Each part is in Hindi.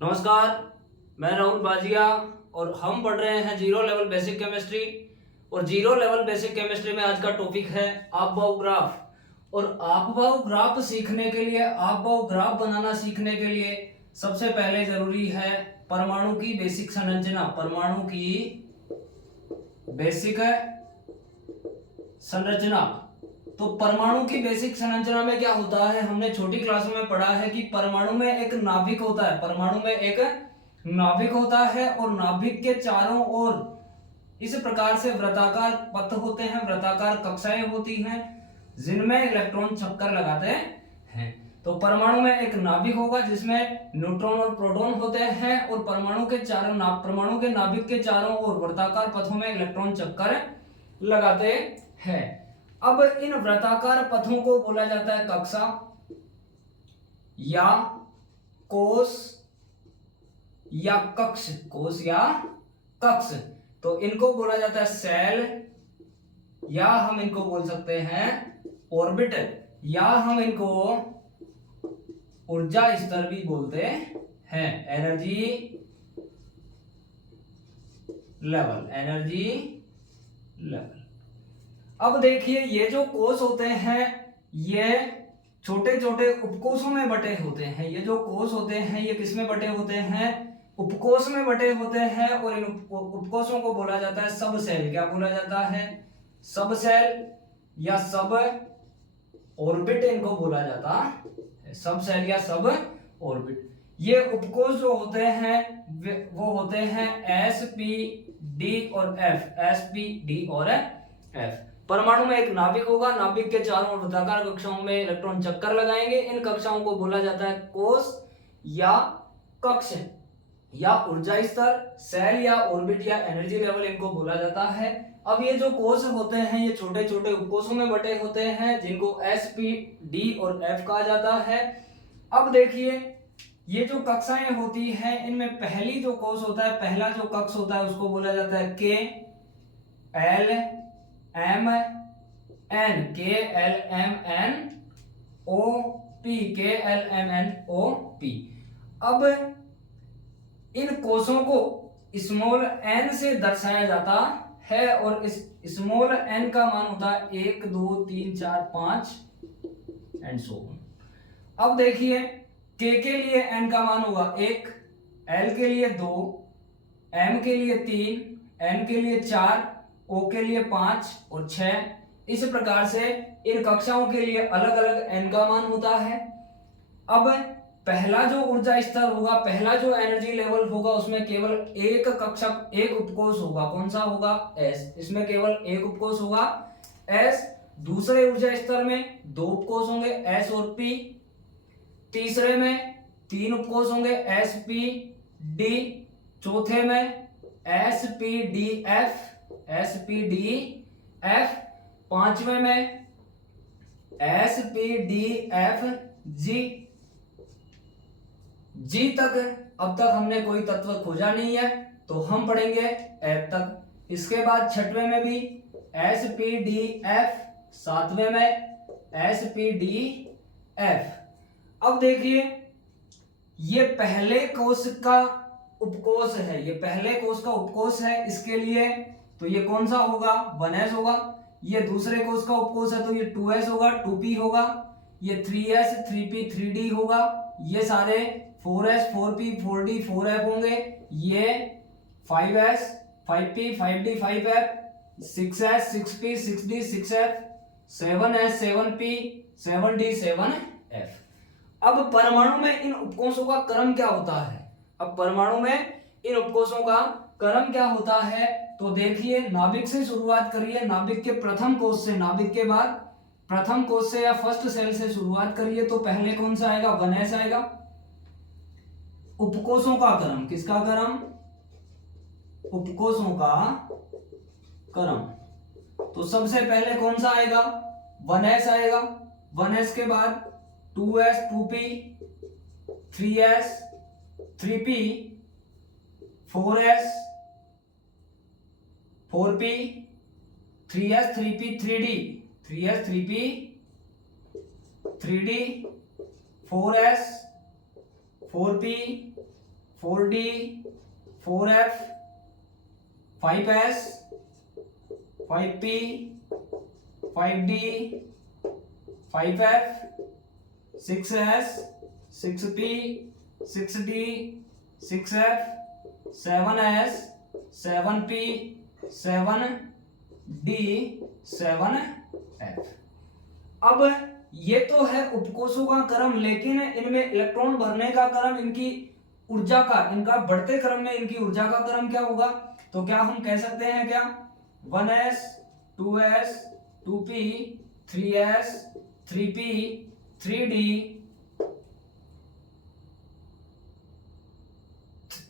नमस्कार, मैं राहुल बाजिया और हम पढ़ रहे हैं जीरो लेवल बेसिक केमिस्ट्री। और जीरो लेवल बेसिक केमिस्ट्री में आज का टॉपिक है आपबाऊ ग्राफ। और आपबाऊ ग्राफ सीखने के लिए, आपबाऊ ग्राफ बनाना सीखने के लिए सबसे पहले जरूरी है परमाणु की बेसिक संरचना। परमाणु की बेसिक संरचना। तो परमाणु की बेसिक संरचना में क्या होता है, हमने छोटी क्लासों में पढ़ा है कि परमाणु में एक नाभिक होता है। परमाणु में एक नाभिक होता है और नाभिक के चारों ओर इस प्रकार से वृत्ताकार पथ होते हैं, वृत्ताकार कक्षाएं होती हैं जिनमें इलेक्ट्रॉन चक्कर लगाते हैं। तो परमाणु में एक नाभिक होगा जिसमें न्यूट्रॉन और प्रोटॉन होते हैं और परमाणु के नाभिक के चारों ओर वृत्ताकार पथों में इलेक्ट्रॉन चक्कर लगाते हैं। अब इन वृत्ताकार पथों को बोला जाता है कक्षा या कोष या कक्ष। कोष या कक्ष। तो इनको बोला जाता है सेल, या हम इनको बोल सकते हैं ऑर्बिट, या हम इनको ऊर्जा स्तर भी बोलते हैं, एनर्जी लेवल, एनर्जी लेवल। अब देखिए, ये जो कोष होते हैं ये छोटे छोटे उपकोषों में बटे होते हैं। ये जो कोष होते हैं ये किस में बटे होते हैं, उपकोष में बटे होते हैं। और इन उपकोषों को बोला जाता है सब सेल। क्या बोला जाता है, सब सेल या सब ऑर्बिट इनको बोला जाता है, सब सेल या सब ऑर्बिट। ये उपकोष जो होते हैं वो होते हैं एस, पी, डी और एफ। एस, पी, डी और एफ। परमाणु में एक नाभिक होगा, नाभिक के चारों वृत्ताकार कक्षाओं में इलेक्ट्रॉन चक्कर लगाएंगे। इन कक्षाओं को बोला जाता है कोष या कक्ष या ऊर्जा स्तर, सेल या ऑर्बिट या एनर्जी लेवल इनको बोला जाता है। अब ये जो कोष होते हैं ये छोटे छोटे उपकोषों में बटे होते हैं जिनको एस, पी, डी और एफ कहा जाता है। अब देखिए, ये जो कक्षाएं होती हैं इनमें पहली जो कोष होता है, पहला जो कक्ष होता है उसको बोला जाता है K L M N, K L M N O P, K L M N O P. अब इन कोषों को स्मॉल एन से दर्शाया जाता है और इस स्मॉल एन का मान होता है 1 2 3 4 5 एंड सो ऑन। अब देखिए, के लिए एन का मान होगा 1, एल के लिए 2, एम के लिए 3, एन के लिए 4, ओ के लिए 5 और 6। इस प्रकार से इन कक्षाओं के लिए अलग अलग एन का मान होता है। अब पहला जो ऊर्जा स्तर होगा, पहला जो एनर्जी लेवल होगा उसमें केवल एक कक्षा, एक उपकोष होगा। कौन सा होगा, एस। इसमें केवल एक उपकोष होगा, एस। दूसरे ऊर्जा स्तर में 2 उपकोष होंगे, एस और पी। तीसरे में 3 उपकोष होंगे, एस, पी, डी। चौथे में S, P, D, F, S, P, D, F. पांचवें में एस, पी, डी, एफ, जी। जी तक अब तक हमने कोई तत्व खोजा नहीं है तो हम पढ़ेंगे एफ तक। इसके बाद छठवें में भी एस, पी, डी, एफ। सातवें में एस, पी, डी, एफ। अब देखिए, ये पहले कोष का उपकोष है, ये पहले कोष का उपकोष है। इसके लिए तो ये कौन सा होगा, 1s होगा। ये दूसरे कोष का उपकोष है तो ये 2s होगा, 2p होगा। ये 3s, 3p, 3d होगा। ये सारे 4s, 4p, 4d, 4f होंगे। ये 5s, 5p, 5d, 5f, 6s, 6p, 6d, 6f, 7s, 7p, 7d, 7f। अब परमाणु में इन उपकोषों का क्रम क्या होता है, अब परमाणु में इन उपकोषों का क्रम क्या होता है तो देखिए, नाभिक से शुरुआत करिए, नाभिक के प्रथम कोष से, नाभिक के बाद प्रथम कोष से या फर्स्ट सेल से शुरुआत करिए। तो पहले कौन सा आएगा, 1s आएगा। उपकोषों का क्रम, किसका क्रम, उपकोषों का क्रम। तो सबसे पहले कौन सा आएगा, 1s आएगा। 1s के बाद 2s, 2p, 3s, 3p, 4s, 4p, 3s, 3p, 3d, 3s, 3p, 3d, 4s, 4p, 4d 4f 5s 5p 5d 5f 6s 6p 6d 6f 7s 7p 7d 7f। अब ये तो है उपकोषों का क्रम, लेकिन इनमें इलेक्ट्रॉन भरने का क्रम, इनकी ऊर्जा का, इनका बढ़ते क्रम में इनकी ऊर्जा का क्रम क्या होगा? तो क्या हम कह सकते हैं क्या 1s 2s 2p 3s 3p 3d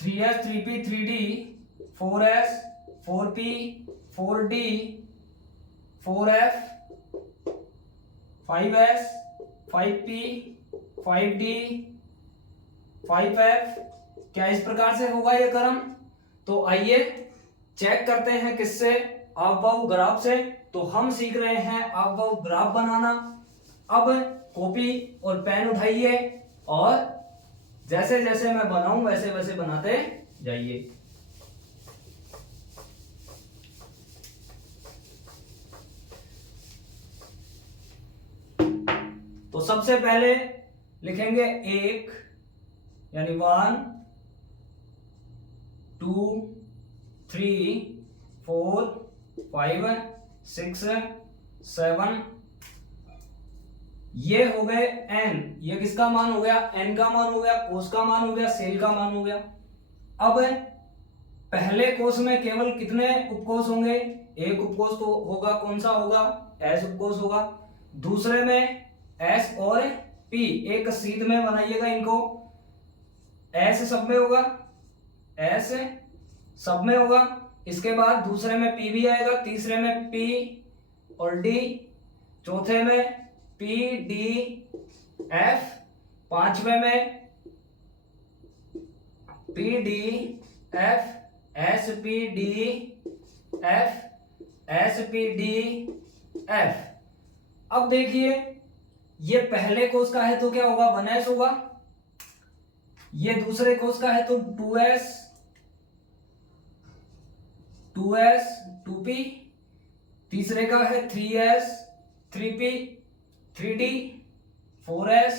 3s 3p 3d 4s 4p 4d 4f 5s 5p 5d 5f। क्या इस प्रकार से होगा ये क्रम? तो आइए चेक करते हैं किससे? आबवाऊ ग्राफ से। तो हम सीख रहे हैं आबवाऊ ग्राफ बनाना। अब कॉपी और पेन उठाइए और जैसे जैसे मैं बनाऊं वैसे वैसे बनाते जाइए। तो सबसे पहले लिखेंगे 1 यानी 1 2 3 4 5 6 7। ये हो गए n, ये किसका मान हो गया? n का मान हो गया, कोस का मान हो गया, सेल का मान हो गया। अब पहले कोष में केवल कितने उपकोष होंगे? एक उपकोष तो होगा, कौन सा होगा? S उपकोष होगा। दूसरे में S और P, एक सीध में बनाइएगा इनको। S सब में होगा, S सब में होगा। इसके बाद दूसरे में P भी आएगा, तीसरे में P और D, चौथे में P D F, पांचवे में P D F S P D F S P D F। अब देखिए ये पहले कोष का है तो क्या होगा? 1s होगा। ये दूसरे कोष का है तो 2s 2p। तीसरे का है 3s 3p 3d 4s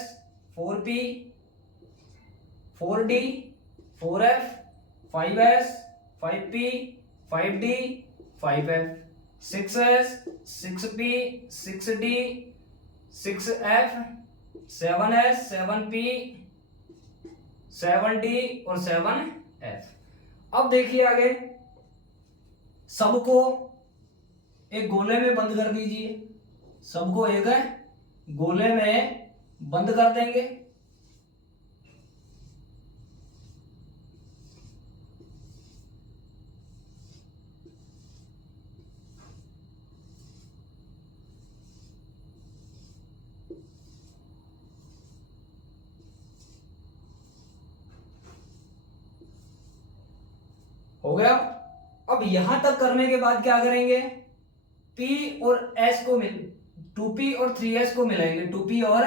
4p 4d 4f 5s 5p 5d 5f 6s 6p 6d 6f 7s 7p 7d और 7f। अब देखिए आगे, सबको एक गोले में बंद कर दीजिए। सबको एक गोले में बंद कर देंगे। हो गया। अब यहां तक करने के बाद क्या करेंगे? P और S को 2p और 3s को मिलाएंगे, 2p और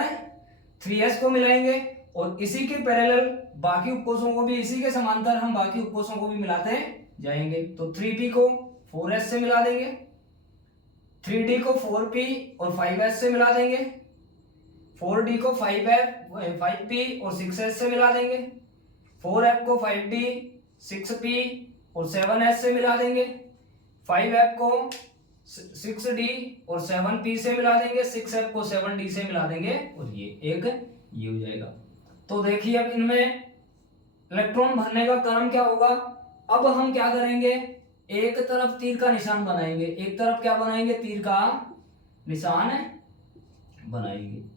3s को मिलाएंगे और इसी के पैरेलल बाकी उपकोषों को भी, इसी के समांतर हम बाकी उपकोषों को भी मिलाते जाएंगे। तो 3p को 4s से मिला देंगे, 3d को 4p और 5s से मिला देंगे, 4d को 5p और 6s से मिला देंगे, 4f को 5d 6p और 7s से मिला देंगे, 5f को 6d और 7p से मिला देंगे, 6f को 7d से मिला देंगे और ये हो जाएगा। तो देखिए अब इनमें इलेक्ट्रॉन भरने का क्रम क्या होगा? अब हम क्या करेंगे? एक तरफ तीर का निशान बनाएंगे, एक तरफ क्या बनाएंगे? तीर का निशान बनाएंगे।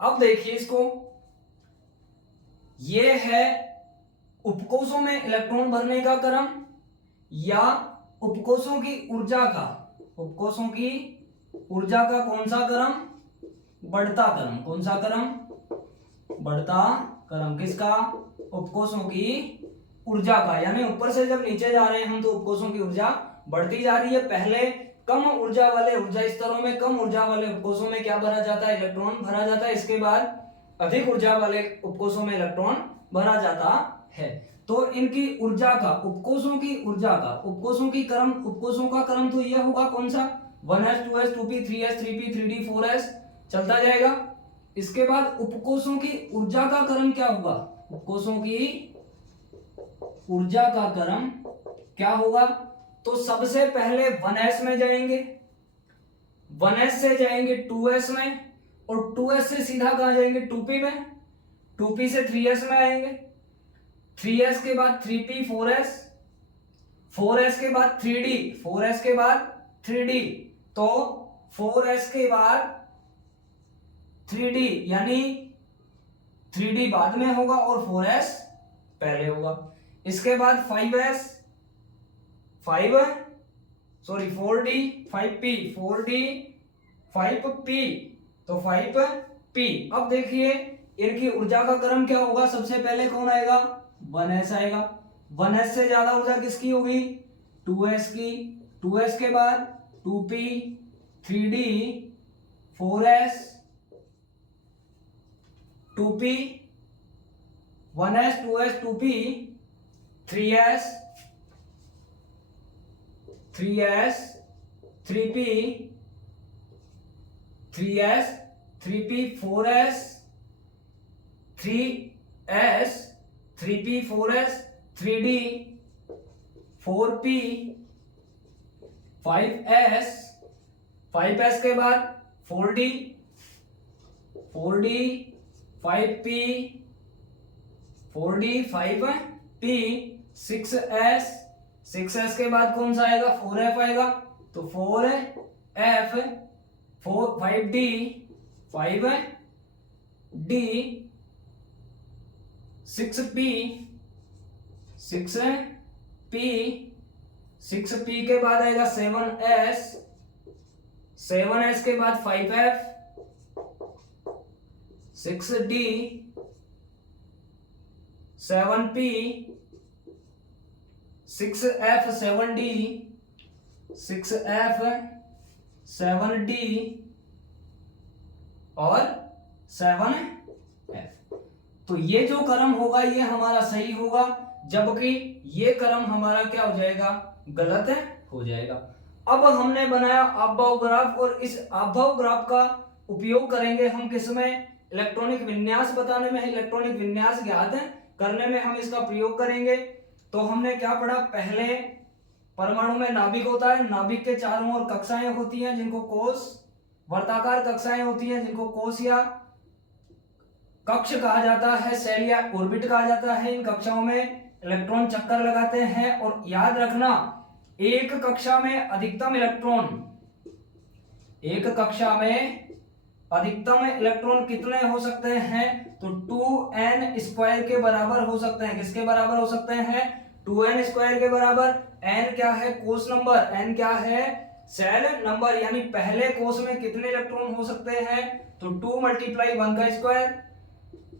अब देखिए इसको, ये है उपकोषों में इलेक्ट्रॉन भरने का क्रम या उपकोषों की ऊर्जा का, उपकोषों की ऊर्जा का कौन सा क्रम? बढ़ता क्रम। कौन सा क्रम? बढ़ता क्रम। किसका? उपकोषों की ऊर्जा का। यानी ऊपर से जब नीचे जा रहे हैं हम तो उपकोषों की ऊर्जा बढ़ती जा रही है। पहले कम ऊर्जा वाले ऊर्जा स्तरों में, कम ऊर्जा वाले उपकोषों में क्या भरा जाता है, इलेक्ट्रॉन भरा जाता है। इसके बाद अधिक ऊर्जा वाले उपकोषों में इलेक्ट्रॉन भरा जाता है। तो इनकी ऊर्जा का, उपकोषों की ऊर्जा का, उपकोषों का क्रम तो यह होगा कौन सा, 1s 2s 2p 3s 3p 3d 4s चलता जाएगा। इसके बाद उपकोषों की ऊर्जा का क्रम क्या होगा, उपकोषों की ऊर्जा का क्रम क्या होगा, तो सबसे पहले 1s में जाएंगे, 1s से जाएंगे 2s में, और 2s से सीधा कहां जाएंगे, 2p में, 2p से 3s में आएंगे, 3s के बाद 3p 4s, 4s के बाद 3d, 4s के बाद 3d, तो 4s के बाद 3d यानी 3d बाद में होगा और 4s पहले होगा। इसके बाद 4d 5p 5p, तो 5p। अब देखिए इनकी ऊर्जा का क्रम क्या होगा, सबसे पहले कौन आएगा, 1s आएगा। 1s से ज्यादा ऊर्जा किसकी होगी, 2s की, 2s के बाद 2p 3d 4s 2p 1s 2s 2p 3s 3p 3p 4s 3s 3p 4s 3d 4p 5s के बाद 4d 5p 5p 6s के बाद कौन सा आएगा, 4f आएगा, तो 4f 5d 6p के बाद आएगा 7s के बाद 5f 6d 7p 6f 7d 6f 7d और 7f। तो ये जो क्रम होगा ये हमारा सही होगा, जबकि ये क्रम हमारा क्या हो जाएगा, गलत हो जाएगा। अब हमने बनाया आपभाव ग्राफ, और इस आपभाव ग्राफ का उपयोग करेंगे हम किसमें, इलेक्ट्रॉनिक विन्यास बताने में, इलेक्ट्रॉनिक विन्यास ज्ञात करने में हम इसका प्रयोग करेंगे। तो हमने क्या पढ़ा, पहले परमाणु में नाभिक होता है, नाभिक के चारों ओर कक्षाएं होती हैं जिनको कोश, वर्ताकार कक्षाएं होती हैं जिनको कोश या कक्ष कहा जाता है, सेल या ऑर्बिट कहा जाता है। इन कक्षाओं में इलेक्ट्रॉन चक्कर लगाते हैं, और याद रखना एक कक्षा में अधिकतम इलेक्ट्रॉन कितने हो सकते हैं, तो 2n स्क्वायर के बराबर हो सकते हैं। किसके बराबर हो सकते हैं, 2n स्क्वायर के बराबर। n क्या है, कोश नंबर, n क्या है, सेल नंबर, यानी पहले कोश में कितने इलेक्ट्रॉन हो सकते हैं, तो 2 × 1 का स्क्वायर।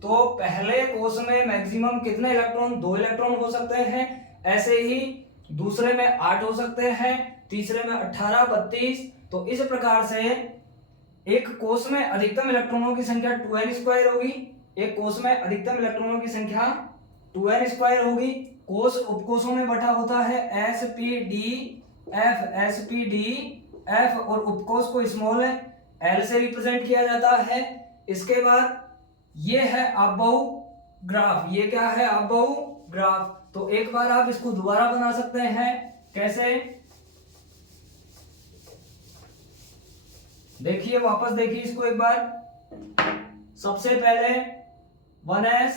तो पहले कोश में मैक्सिमम कितने इलेक्ट्रॉन, 2 इलेक्ट्रॉन हो सकते हैं। ऐसे ही दूसरे में 8 हो सकते हैं, तीसरे में 18 32। तो इस प्रकार से एक कोश में अधिकतम इलेक्ट्रॉनों की संख्या 2n स्क्वायर होगी, एक कोश में अधिकतम इलेक्ट्रॉनों की संख्या 2n स्क्वायर होगी। कोश उपकोशों में बटा होता है sp_d_f और उपकोश को स्मॉल l से रिप्रेजेंट किया जाता है। इसके बाद ये है आपभाव ग्राफ, ये क्या है, आपभाव ग्राफ। तो एक बार आप इसको दोबारा बना सकते हैं, कैसे, देखिए वापस देखिए इसको एक बार। सबसे पहले 1s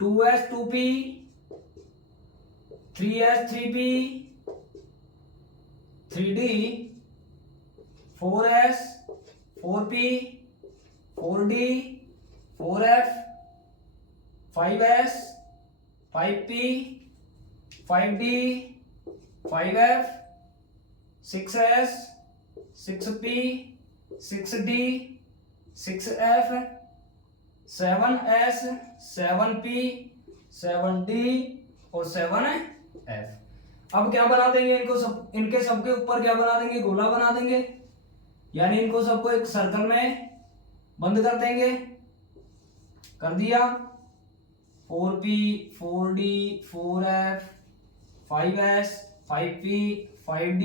2s 2p 3s 3p 3d 4s 4p 4d 4f 5s 5p 5d 5f 6s 6p 6d 6f 7s 7p 7d और 7f। अब क्या बना देंगे इनको सब, इनके सबके ऊपर क्या बना देंगे, गोला बना देंगे, यानी इनको सबको एक सर्कल में बंद कर देंगे। कर दिया। 4p 4d 4f 5s 5p 5d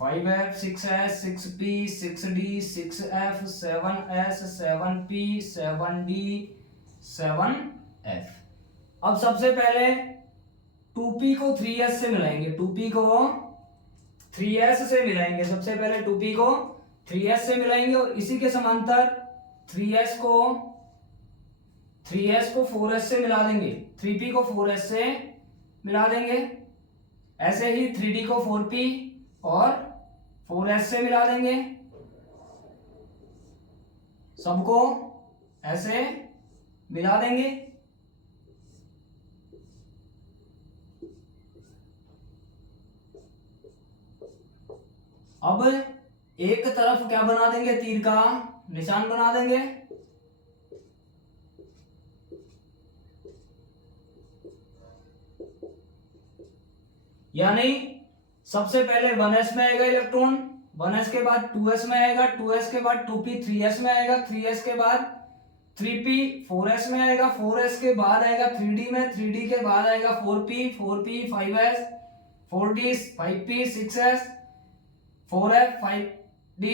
5f 6s 6p 6d 6f 7s 7p 7d 7f। अब सबसे पहले 2p को 3s से मिलाएंगे, 2p को 3s से मिलाएंगे, सबसे पहले 2p को 3s से मिलाएंगे और इसी के समांतर 3s को 4s से मिला देंगे, 3p को 4s से मिला देंगे। ऐसे ही 3d को 4p और 4s से मिला देंगे, सबको ऐसे मिला देंगे। अब एक तरफ क्या बना देंगे, तीर का निशान बना देंगे, यानी सबसे पहले 1s में आएगा इलेक्ट्रॉन, 1s के बाद 2s में आएगा, 2s के बाद 2p 3s में आएगा, 3s के बाद 3p 4s में आएगा, 4s के बाद आएगा 3d में, 3d के बाद आएगा 4p 5s 4d 5p 6s 4f 5d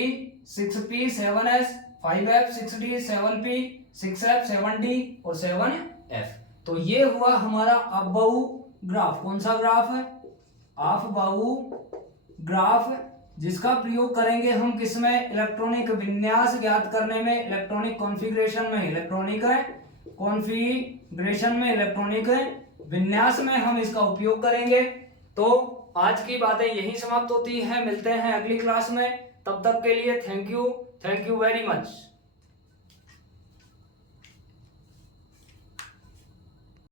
6p 7s 5f 6d 7p 6f 7d और 7f। तो ये हुआ हमारा अफबाऊ ग्राफ। कौन सा ग्राफ है, अफबाऊ ग्राफ, जिसका प्रयोग करेंगे हम किसमें, इलेक्ट्रॉनिक विन्यास ज्ञात करने में, इलेक्ट्रॉनिक कॉन्फ़िगरेशन में, इलेक्ट्रॉनिक कॉन्फ़िगरेशन में, इलेक्ट्रॉनिक विन्यास में हम इसका उपयोग करेंगे। तो आज की बातें यहीं समाप्त होती हैं, मिलते हैं अगली क्लास में, तब तक के लिए थैंक यू वेरी मच।